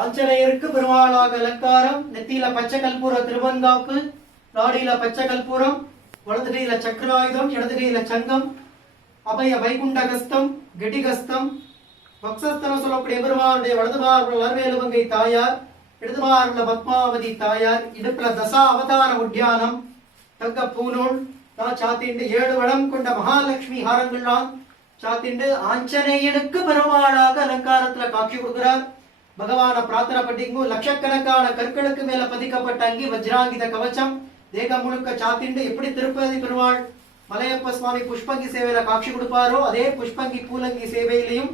ஆஞ்சநேயருக்கு பெருமாளாக அலங்காரம். நெத்தியில பச்சை கல்பூர திருவந்தாப்பு, நாடியில பச்சை கல்பூரம், வலது கையில சக்கராயுதம், இடது கையில சங்கம், அபய வைகுண்டகஸ்தம், கெட்டிகஸ்தம், பக்ஷஸ்தலம் சொல்லக்கூடிய பெருமாளுடைய வலது பார்வையில் அருவேலுவங்கை தாயார், இடது பார்வையில் பத்மாவதி தாயார், இடுப்புல தசா அவதார உத்தியானம், தங்க பூநூல் சாத்திண்டு 7 வளம் கொண்ட மகாலட்சுமி ஹாரங்கள்லாம் சாத்திண்டு ஆஞ்சநேயனுக்கு பெருமாளாக அலங்காரத்துல காட்சி கொடுக்கிறார். பகவான பிரார்த்தனை பண்ணிக்கும். லட்சக்கணக்கான கற்களுக்கு மேல பதிக்கப்பட்ட அங்கி வஜ்ராங்கித கவச்சம் தேகம் முழுக்க சாத்திண்டு எப்படி திருப்பதி பெருமாள் மலையப்ப சுவாமி புஷ்பங்கி சேவையில காட்சி கொடுப்பாரோ அதே புஷ்பங்கி பூலங்கி சேவையிலையும்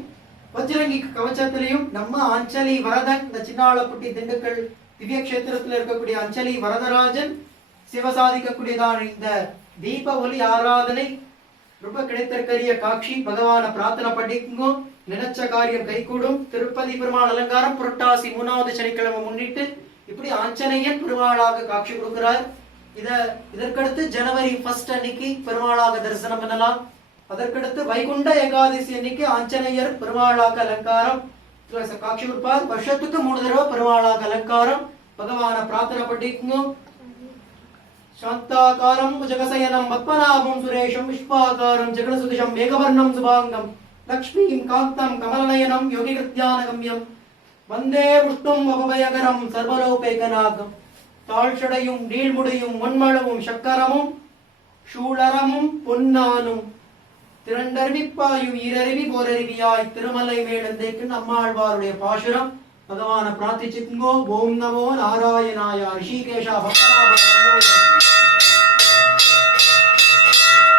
வஜ்ரங்கி கவச்சத்திலையும் நம்ம அஞ்சலி வரதன், இந்த சின்னாளப்பட்டி திண்டுக்கல் திவ்ய கஷேத்திரத்தில் இருக்கக்கூடிய அஞ்சலி வரதராஜன் சிவசாதிக்கக்கூடியதான இந்த தீப ஒலி ஆராதனை ரொம்ப கிடைத்திருக்கிற காட்சி. பகவான பிரார்த்தனை பண்ணிக்குங்கோ, நினைச்ச காரியம் கைகூடும். திருப்பதி பெருமாள் அலங்காரம் புரட்டாசி 3வது சனிக்கிழமை முன்னிட்டு இப்படி ஆஞ்சநேயன் பெருமாளாக காட்சி கொடுக்கிறார். இதற்கடுத்து ஜனவரி 1 அன்னைக்கு பெருமாளாக தரிசனம் பண்ணலாம். அதற்கடுத்து வைகுண்ட ஏகாதசி அன்னைக்கு ஆஞ்சநேயர் பெருமாளாக அலங்காரம் காட்சி கொடுப்பார். வருஷத்துக்கு 3 தடவை பெருமாளாக அலங்காரம். பகவான பிரார்த்தனை பண்ணிக்குங்கோ. சாந்தாகாரம் ஜகசயனம் பத்மநாபம் சுரேஷம் விஸ்வாகாரம் ஜெகணசுதிஷம் மேகவர்ணம் சுபாங்கம் லக்ஷ்மீம் காந்தம் கமலநயனம் யோகிகிருத்யானகம்யம் வந்தே விஷ்ணும் அபவயகரம் சர்வலோகைகநாகம். தாழ்ச்சடையும் நீள்முடியும் மண்மளவும் சக்கரமும் சூழரமும் பொன்னானும் திரண்டருவிப்பாயும் ஈரருவி போரருவியாய் திருமலை மேலந்தைக்கு நம்மாழ்வாருடைய பாசுரம். பகவான பிரார்த்திச்சுங்கோ. ஓம் நமோ நாராயணாய. ரிஷிகேஷா பத்மநாப